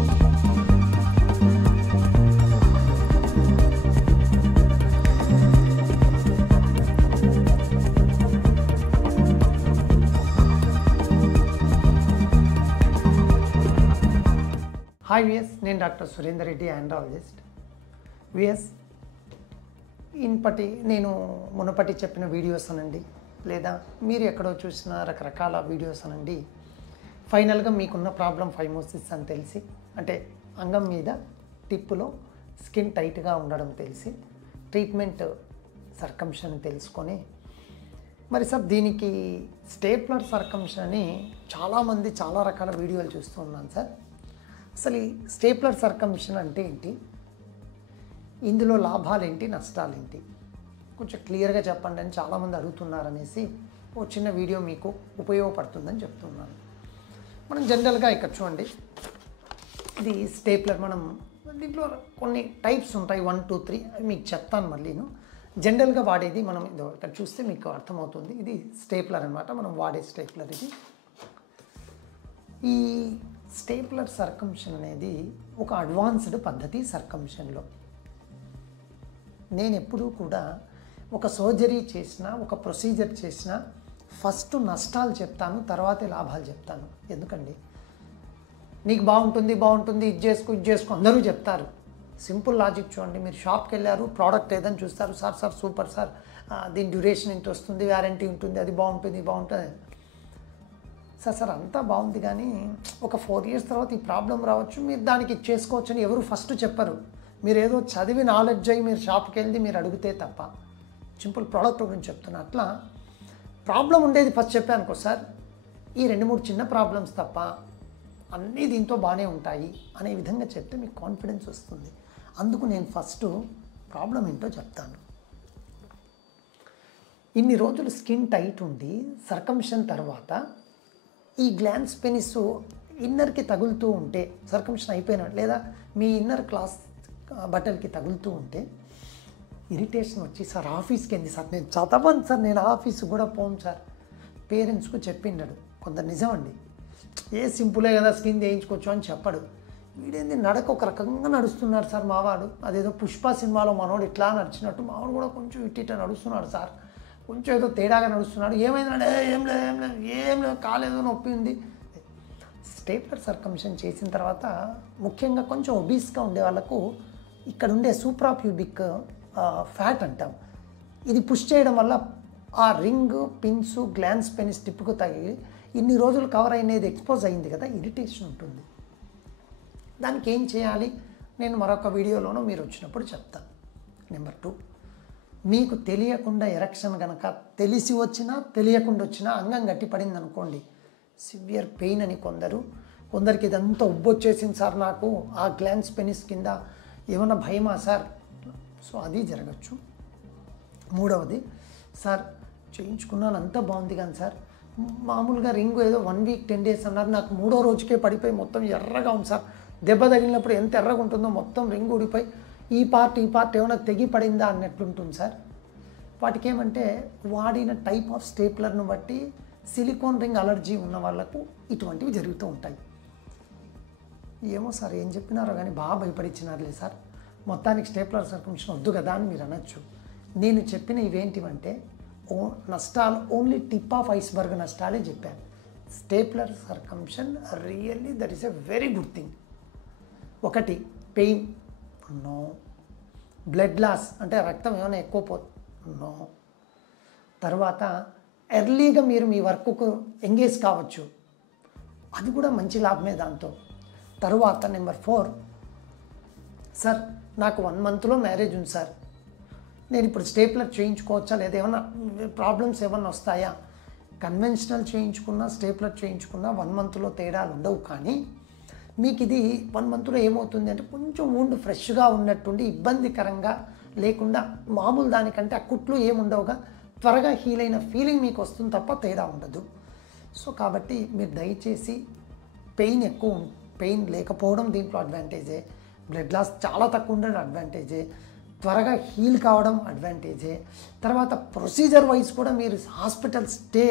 Hi విఎస్, నేను doctor Surender Reddy, andrologist. విఎస్, నేను మునుపటి చెప్పిన వీడియోస్ అనండి, లేదా మీరు ఎక్కడో చూసిన రకరకాల వీడియోస్ అనండి, ఫైనల్గా మీకున్న ప్రాబ్లం ఫైమోసిస్ అని తెలిసి, అంటే అంగం మీద టిప్పులో స్కిన్ టైట్గా ఉండడం తెలిసి, ట్రీట్మెంట్ సర్కంషన్ తెలుసుకొని, మరి సార్ దీనికి స్టేప్లర్ సర్కంషన్ అని చాలామంది చాలా రకాల వీడియోలు చూస్తూ ఉన్నాను సార్. అసలు ఈ స్టేప్లర్ సర్కంషన్ అంటే ఏంటి, ఇందులో లాభాలేంటి, నష్టాలేంటి, కొంచెం క్లియర్గా చెప్పండి అని చాలామంది అడుగుతున్నారనేసి ఓ చిన్న వీడియో మీకు ఉపయోగపడుతుందని చెప్తున్నాను. మనం జనరల్గా ఇక్కడ చూడండి, ఇది స్టేప్లర్. మనం దీంట్లో కొన్ని టైప్స్ ఉంటాయి, 1, 2, 3 అవి మీకు చెప్తాను. మళ్ళీను జనరల్గా వాడేది మనం ఇక్కడ చూస్తే మీకు అర్థమవుతుంది. ఇది స్టేప్లర్ అనమాట, మనం వాడే స్టేప్లర్ ఇది. ఈ స్టేప్లర్ సర్కంషన్ అనేది ఒక అడ్వాన్స్డ్ పద్ధతి సర్కంషన్లో. నేను ఎప్పుడూ కూడా ఒక సర్జరీ చేసినా, ఒక ప్రొసీజర్ చేసినా ఫస్ట్ నష్టాలు చెప్తాను, తర్వాతే లాభాలు చెప్తాను. ఎందుకండి, నీకు బాగుంటుంది, ఇది చేసుకో అందరూ చెప్తారు. సింపుల్ లాజిక్ చూడండి, మీరు షాప్కి వెళ్ళారు, ప్రోడక్ట్ ఏదని చూస్తారు, సార్ సూపర్ సార్, దీని డ్యూరేషన్ ఇంత వస్తుంది, వ్యారంటీ ఉంటుంది, అది బాగుంటుంది. సార్ అంతా బాగుంది, కానీ ఒక 4 years తర్వాత ఈ ప్రాబ్లం రావచ్చు, మీరు దానికి చేసుకోవచ్చు అని ఎవరు ఫస్ట్ చెప్పరు. మీరు ఏదో చదివి నాలెడ్జ్ అయ్యి మీరు షాప్కి వెళ్ళి మీరు అడిగితే తప్ప. సింపుల్ ప్రోడక్ట్ గురించి చెప్తున్నా. అట్లా ప్రాబ్లం ఉండేది ఫస్ట్ చెప్పానుకో సార్, ఈ 2-3 చిన్న ప్రాబ్లమ్స్ తప్ప అన్నీ దీంతో బాగానే ఉంటాయి అనే విధంగా చెప్తే మీకు కాన్ఫిడెన్స్ వస్తుంది. అందుకు నేను ఫస్ట్ ప్రాబ్లం ఏంటో చెప్తాను. ఇన్ని రోజులు స్కిన్ టైట్ ఉండి సర్కంషన్ తర్వాత ఈ గ్లాన్స్ పెనిస్ ఇన్నర్కి తగులుతూ ఉంటే, సర్కంషన్ అయిపోయిన లేదా మీ ఇన్నర్ క్లాస్ బట్టలకి తగులుతూ ఉంటే ఇరిటేషన్ వచ్చి, సార్ ఆఫీస్కి ఏంది సార్, నేను చదవను సార్, నేను ఆఫీస్కి కూడా పోను సార్, పేరెంట్స్కు చెప్పిండాడు. కొంత నిజం అండి, ఏ సింపులే కదా స్కిన్ చేయించుకోవచ్చు అని చెప్పడు. వీడేంది నడక ఒక రకంగా నడుస్తున్నాడు సార్ మావాడు, అదేదో పుష్ప సినిమాలో మనోడు ఇట్లా నడిచినట్టు మావాడు కూడా కొంచెం ఇట్ట నడుస్తున్నాడు సార్, కొంచెం ఏదో తేడాగా నడుస్తున్నాడు, ఏమైందంటే ఏం లేదు కాలేదు, నొప్పి ఉంది. స్టేప్లర్ సర్కంషన్ చేసిన తర్వాత ముఖ్యంగా కొంచెం ఒబీస్గా ఉండే వాళ్ళకు ఇక్కడ ఉండే సూప్రాప్యూబిక్ ఫ్యాట్ అంటాం, ఇది పుష్ చేయడం వల్ల ఆ రింగ్, పిన్స్, గ్లాన్స్ పెనిస్ టిప్పుకు తగిలి ఇన్ని రోజులు కవర్ అయినది ఎక్స్పోజ్ అయింది కదా, ఇరిటేషన్ ఉంటుంది. దానికి ఏం చేయాలి నేను మరొక వీడియోలోనూ మీరు వచ్చినప్పుడు చెప్తాను. నెంబర్ 2, మీకు తెలియకుండా ఎరక్షన్ కనుక తెలిసి వచ్చినా తెలియకుండా వచ్చినా అంగం గట్టిపడింది అనుకోండి, సివియర్ పెయిన్ అని కొందరికి ఇదంతా ఉబ్బొచ్చేసింది సార్, నాకు ఆ గ్లాన్స్ పెనిస్ కింద ఏమన్నా భయమా సార్, సో అది జరగచ్చు. 3వది, సార్ చేయించుకున్నాను అంతా బాగుంది కానీ సార్ మామూలుగా రింగ్ ఏదో 1 week 10 days అన్నారు, నాకు 3వ రోజుకే పడిపోయి మొత్తం ఎర్రగా ఉంది సార్, దెబ్బ తగిలినప్పుడు ఎంత ఎర్రగా ఉంటుందో మొత్తం రింగ్ ఊడిపోయి ఈ పార్ట్ ఏమైనా తెగి పడిందా అన్నట్లుంటుంది సార్. వాటికి ఏమంటే వాడిన టైప్ ఆఫ్ స్టేప్లర్ను బట్టి సిలికాన్ రింగ్ అలర్జీ ఉన్న వాళ్ళకు ఇటువంటివి జరుగుతూ ఉంటాయి. ఏమో సార్ ఏం చెప్పినారో కానీ బాగా భయపడిచ్చినారులే సార్, మొత్తానికి స్టేప్లర్ సర్కంషన్ వద్దు కదా అని మీరు అనొచ్చు. నేను చెప్పిన ఇవేంటివంటే నష్టాలు ఓన్లీ టిప్ ఆఫ్ ఐస్బర్గ్ నష్టాలే చెప్పాను. Stapler circumcision really that is a very good thing. 1, pain no, blood loss అంటే రక్తం ఏమైనా ఎక్కువ నో, తర్వాత ఎర్లీగా మీరు మీ వర్క్కు ఎంగేజ్ కావచ్చు, అది కూడా మంచి లాభమే దాంతో. తర్వాత నెంబర్ 4, సార్ నాకు 1 monthలో మ్యారేజ్ ఉంది సార్, నేను ఇప్పుడు స్టేప్లర్ చేయించుకోవచ్చా లేదా, ఏమన్నా ప్రాబ్లమ్స్ ఏమన్నా వస్తాయా? కన్వెన్షనల్ చేయించుకున్నా స్టేప్లర్ చేయించుకున్నా 1 monthలో తేడాలు ఉండవు. కానీ మీకు ఇది 1 monthలో ఏమవుతుంది అంటే కొంచెం వూండ్ ఫ్రెష్గా ఉన్నట్టుండి ఇబ్బందికరంగా లేకుండా మామూలు దానికంటే ఆ కుట్లు ఏముండవుగా త్వరగా హీల్ అయిన ఫీలింగ్ మీకు వస్తుంది తప్ప తేడా ఉండదు. సో కాబట్టి మీరు దయచేసి పెయిన్ లేకపోవడం దీంట్లో అడ్వాంటేజే, బ్లడ్ లాస్ చాలా తక్కువ ఉండడం అడ్వాంటేజే, త్వరగా హీల్ కావడం అడ్వాంటేజే. తర్వాత ప్రొసీజర్ వైజ్ కూడా మీరు హాస్పిటల్ స్టే,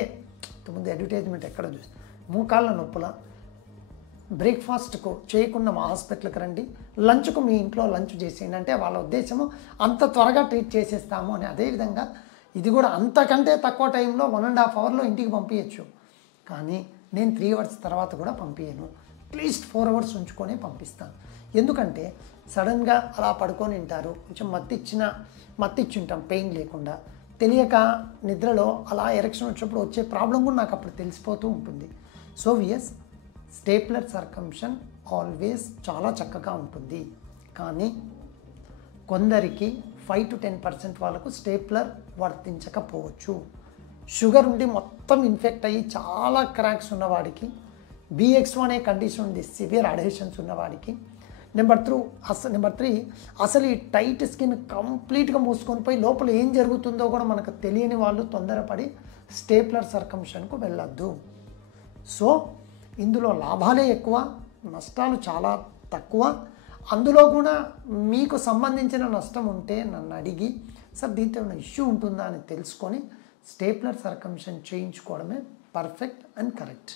ముందు అడ్వర్టైజ్మెంట్ ఎక్కడ చూసి మోకాళ్ళ నొప్పుల బ్రేక్ఫాస్ట్కు చేయకుండా మా హాస్పిటల్కి రండి, లంచ్కు మీ ఇంట్లో లంచ్ చేసేయండి అంటే వాళ్ళ ఉద్దేశము అంత త్వరగా ట్రీట్ చేసేస్తాము అని. అదేవిధంగా ఇది కూడా అంతకంటే తక్కువ టైంలో 1.5 అవర్లో ఇంటికి పంపించచ్చు. కానీ నేను 3 అవర్స్ తర్వాత కూడా పంపించను, అట్లీస్ట్ 4 అవర్స్ ఉంచుకొనే పంపిస్తాను. ఎందుకంటే సడన్గా అలా పడుకొని ఉంటారు, కొంచెం మత్తిచ్చి ఉంటాం పెయిన్ లేకుండా, తెలియక నిద్రలో అలా ఎరెక్షన్ వచ్చినప్పుడు వచ్చే ప్రాబ్లం కూడా నాకు అప్పుడు తెలిసిపోతూ ఉంటుంది. సో వియస్ స్టేప్లర్ సర్కంషన్ ఆల్వేస్ చాలా చక్కగా ఉంటుంది. కానీ కొందరికి 5 to 10% వాళ్ళకు స్టేప్లర్ వర్తించకపోవచ్చు. షుగర్ ఉండి మొత్తం ఇన్ఫెక్ట్ అయ్యి చాలా క్రాక్స్ ఉన్నవాడికి, BX1 అనే కండిషన్ ఉంది, సివియర్ అడేషన్స్ ఉన్నవాడికి. నెంబర్ 3 అసలు ఈ టైట్ స్కిన్ కంప్లీట్గా మూసుకొని పోయి లోపల ఏం జరుగుతుందో కూడా మనకు తెలియని వాళ్ళు తొందరపడి స్టేప్లర్ సర్కంషన్కు వెళ్ళొద్దు. సో ఇందులో లాభాలే ఎక్కువ, నష్టాలు చాలా తక్కువ. అందులో కూడా మీకు సంబంధించిన నష్టం ఉంటే నన్ను అడిగి, సార్ దీంతో ఏమైనా ఇష్యూ ఉంటుందా అని తెలుసుకొని స్టేప్లర్ సర్కంషన్ చేయించుకోవడమే పర్ఫెక్ట్ అండ్ కరెక్ట్.